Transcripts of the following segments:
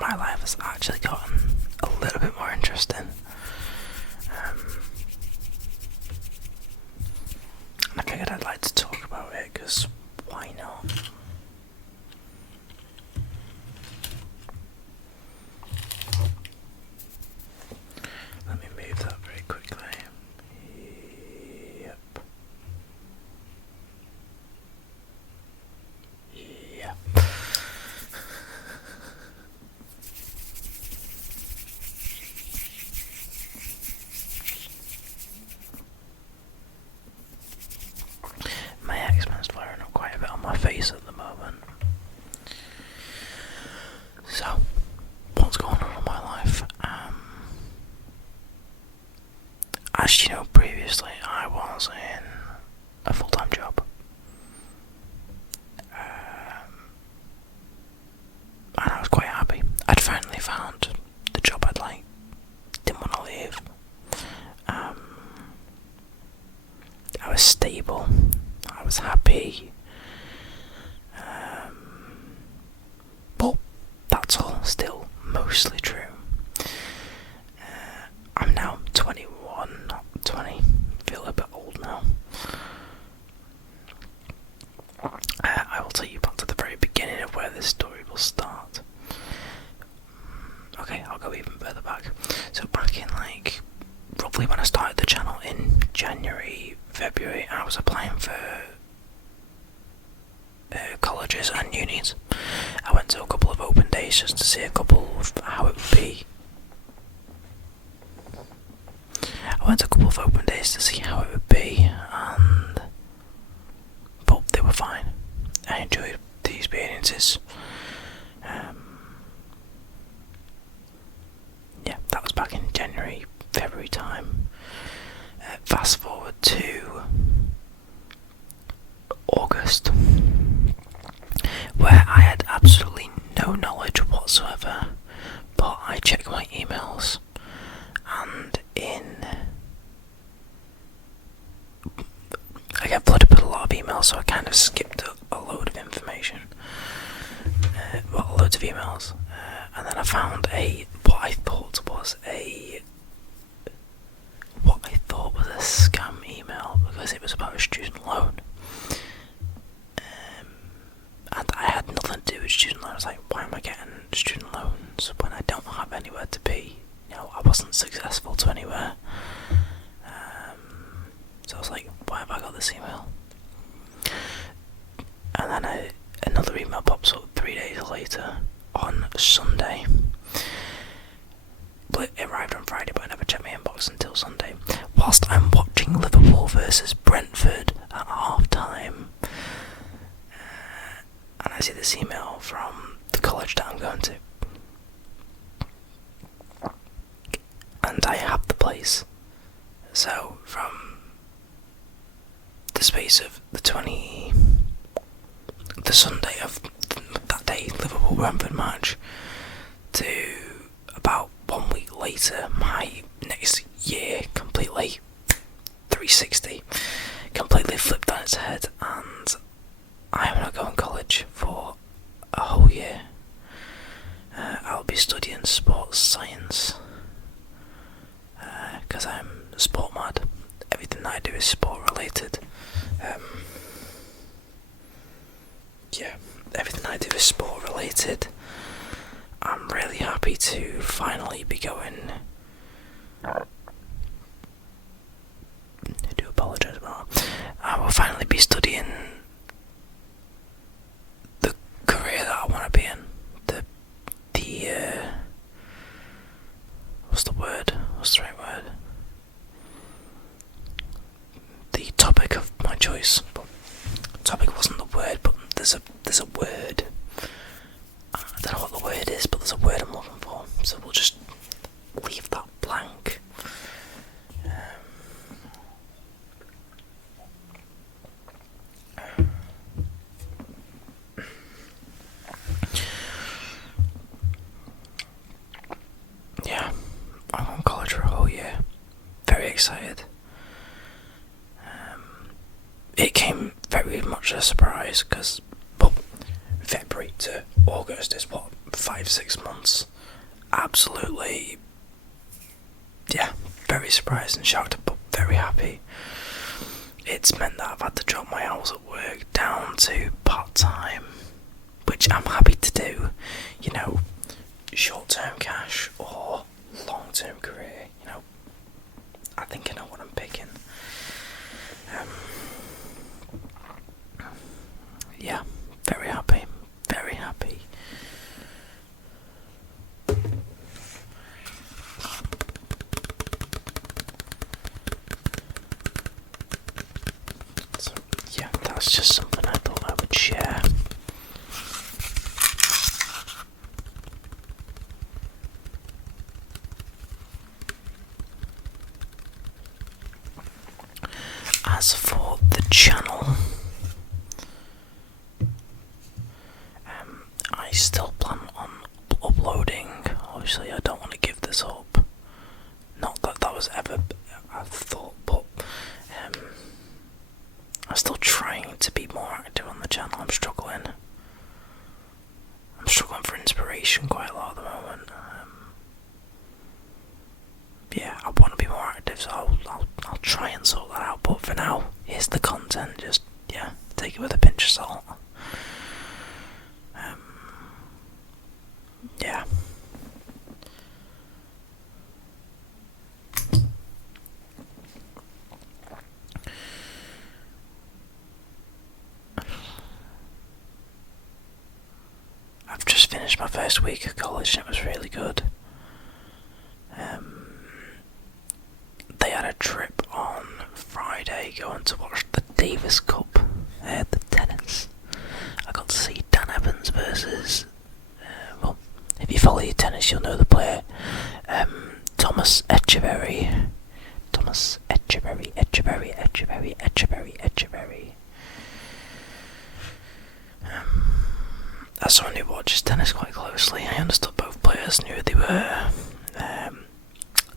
my life has actually gotten a little bit more interesting. And I figured I'd like to talk about it, because why not? Let me move that very quickly. Yep. Yep. My X-Men's flaring up quite a bit on my face at the moment. So, what's going on in my life? As you know, previously I was in a full-time job. And I was quite happy. I'd finally found the job I'd like. Didn't want to leave. I was stable. I was happy. But that's all still mostly true. I'm now 21, not 20. Feel a bit old now. I will take you back to the very beginning of where this story will start. Okay, I'll go even further back. So back in roughly when I started the channel in January, February, I was applying for colleges and unis. I went to a couple of open days just to see a couple of how it would be. But they were fine. I enjoyed the experiences. Yeah, that was back in January, February time. Fast forward to August, where I had absolutely no knowledge whatsoever, but I checked my emails, and I get flooded with a lot of emails, so I kind of skipped a load of information, loads of emails, and then I found what I thought was a scam email, because it was about a student loan. And I had nothing to do with student loans. I was like, why am I getting student loans when I don't have anywhere to be? I wasn't successful to anywhere. So I was like, why have I got this email? And then another email pops up 3 days later on Sunday. But it arrived on Friday, but I never checked my inbox until Sunday. Whilst I'm watching Liverpool versus Brentford at half time, and I see this email from the college that I'm going to. And I have the place. So from the space of the Sunday of that day, Liverpool-Brentford match, to about 1 week later, my next year completely 360, completely flipped on its head, and I am not going to college for a whole year. I'll be studying sports science, because I'm sport mad. Everything that I do is sport related. Everything I do is sport related. I'm really happy to finally be going. I do apologise about that. I will finally be studying the career that I want to be in. What's the word? What's the right word? The topic of my choice. But topic wasn't the word, but there's a word. I don't know what the word is, but there's a word I'm looking for. So we'll just leave that blank. Yeah, I'm on college for a whole year. Very excited. It came very much as a surprise, because February to August is what 5-6 months. Absolutely, yeah, very surprised and shocked, but very happy. It's meant that I've had to drop my hours at work down to part-time, which I'm happy to do. You know, short-term cash or long-term career, you know, I think I know what I'm picking. Yeah, very happy, very happy. So, yeah, that's just something I thought I would share. As for the channel, I still plan on uploading. Obviously, I don't want to give this up. Not that that was ever a thought, but I'm still trying to be more active on the channel. I'm struggling for inspiration quite a lot at the moment. Yeah, I want to be more active, so I'll try and sort that out. But for now, here's the content. Just take it with a pinch of salt. Yeah. I've just finished my first week of college and it was really good. They had a trip on Friday going to watch the Davis Cup, the tennis. I got to see Dan Evans versus, well, if you follow your tennis you'll know the player, Thomas Etcheverry. As someone who watches tennis quite closely, I understood both players, knew who they were.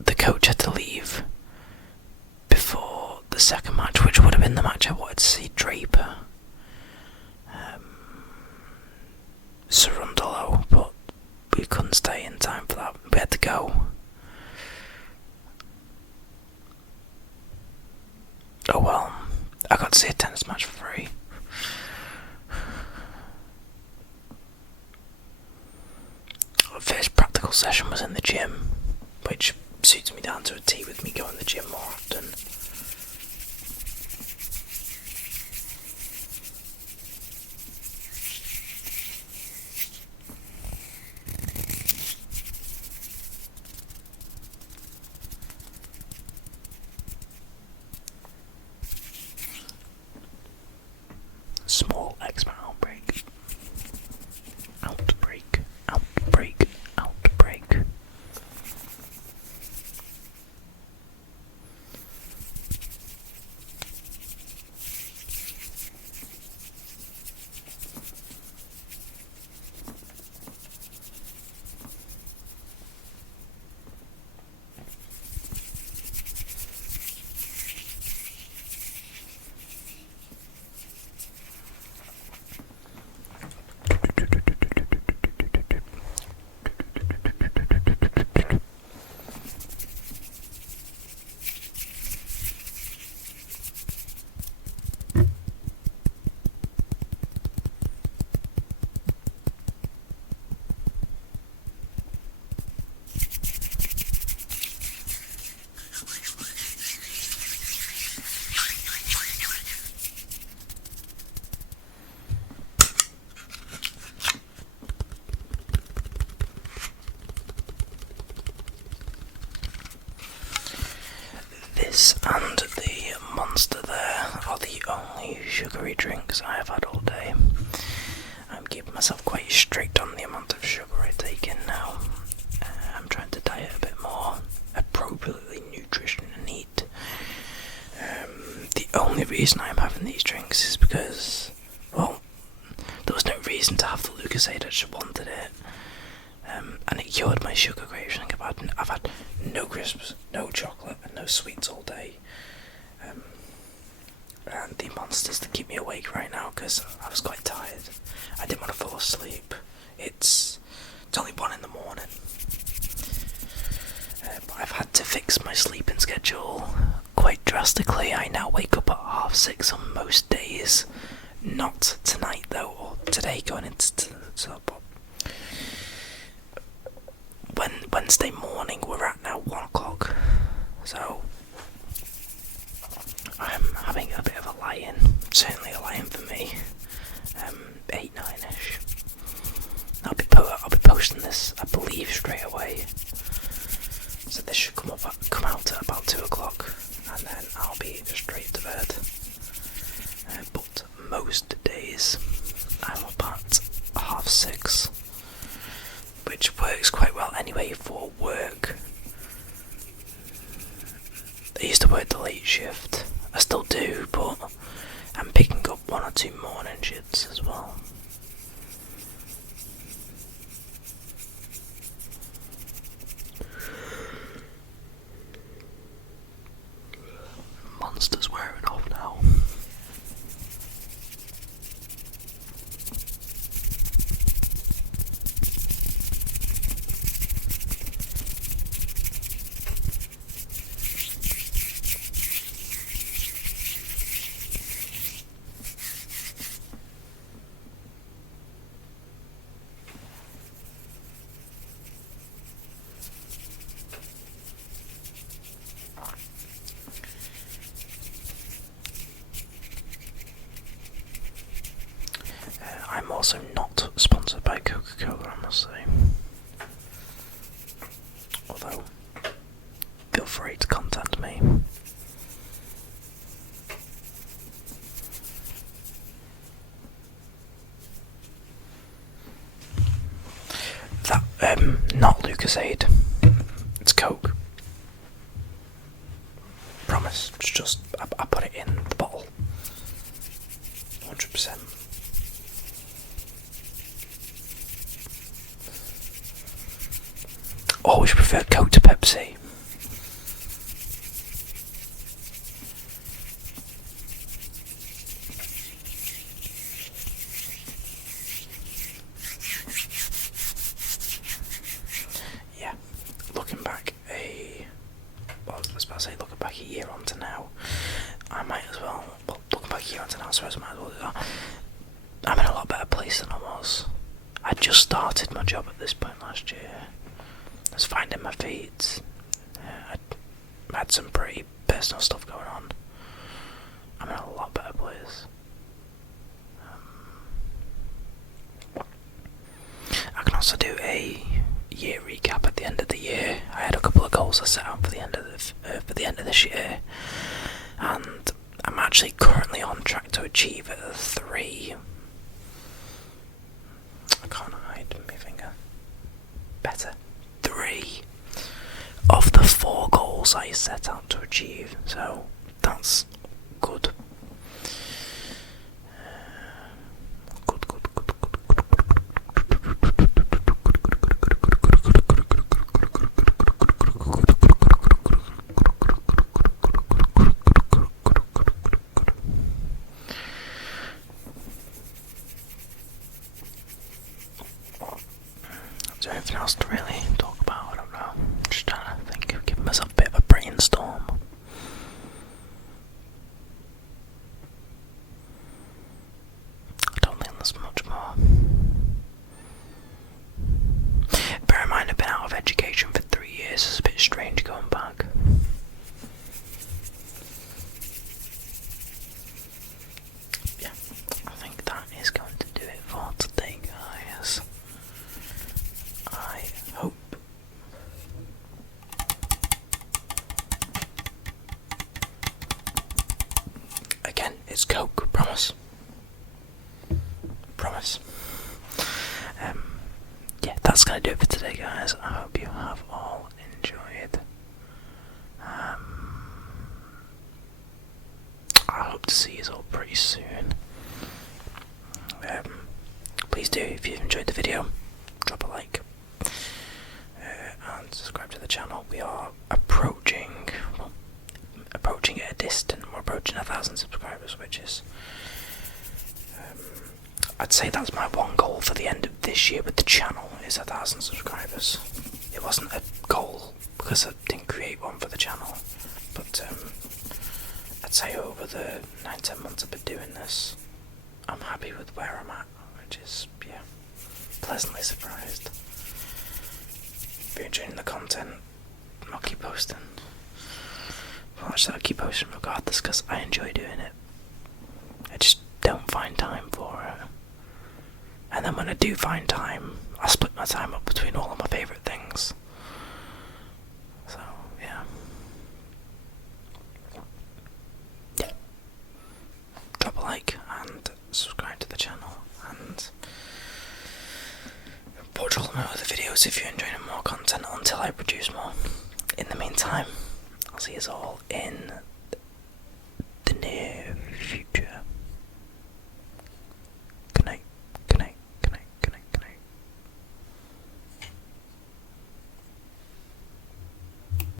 The coach had to leave before the second match, which would have been the match I wanted to see Draper, Cerundolo, but we couldn't stay in time for that. We had to go. Oh well, I got to see a tennis match for free. Our first practical session was in the gym, which suits me down to a T with me going to the gym more often. Small eczema outbreak. Outbreak. This and the Monster there are the only sugary drinks I have had all day. I'm keeping myself quite strict on the amount of sugar I take in now. I'm trying to diet a bit more appropriately nutrition and eat. The only reason I'm having these drinks is because, well, there was no reason to have the Lucozade, I just wanted it. And it cured my sugar craving. I've had no crisps, no chocolate, and no sweets all day. And the Monsters to keep me awake right now because I was quite tired. I didn't want to fall asleep. It's It's only 1 in the morning. But I've had to fix my sleeping schedule quite drastically. I now wake up at 6:30 on most days. Not tonight though, or today going into Wednesday morning we're at now 1 o'clock. So I'm having a bit of a lie-in. Certainly a lie-in for me. 8-9ish. I'll be posting this, I believe, straight away. So this should come out at about 2 o'clock, and then I'll be straight to bed. But most days I'm up at 6:30, which works quite well anyway for work. I used to work the late shift. I still do, but I'm picking up 1 or 2 morning shifts as well. Monster's wearing off now. I'm also not sponsored by Coca-Cola, I must say. Although, feel free to contact me. That, not Lucasade. It's Coke. Promise. It's just, I put it in the bottle. 100%. Always prefer Coke to Pepsi. Yeah, looking back looking back a year on to now, I might as well, looking back a year on to now, I suppose I might as well do that. I'm in a lot better place than I was. I just started my job at this point last year. I was finding my feet. I had some pretty personal stuff going on. I'm in a lot better place. I can also do a year recap at the end of the year. I had a couple of goals I set out for the end of this year, and I'm actually currently on track to achieve 3. I can't hide my finger. Better. 3 of the 4 goals I set out to achieve, so that's good. Is there anything else to really talk about? I don't know. Just trying to think of giving myself a bit of a brainstorm. I don't think there's much more. Bear in mind, I've been out of education for 3 years. It's a bit strange going back. Yeah, I think that is going to do it for today, guys. I hope again, it's Coke, promise. Yeah, that's gonna do it for today, guys. I hope you have all enjoyed. I hope to see you all pretty soon. Please do, if you've enjoyed the video, drop a like. And subscribe to the channel. We are approaching at a distance. We're approaching 1,000 subscribers, which is, I'd say that's my one goal for the end of this year with the channel, is 1,000 subscribers. It wasn't a goal because I didn't create one for the channel, but I'd say over the 9-10 months I've been doing this, I'm happy with where I'm at, which is, yeah, pleasantly surprised. If you're enjoying the content, I'll keep posting. Well, actually, I'll keep posting regardless because I enjoy doing it. I just don't find time for it. And then when I do find time, I split my time up between all of my favourite things. So, yeah. Yeah. Drop a like and subscribe to the channel. And watch all of my other videos if you're enjoying more content until I produce more. In the meantime, I'll see you all in the near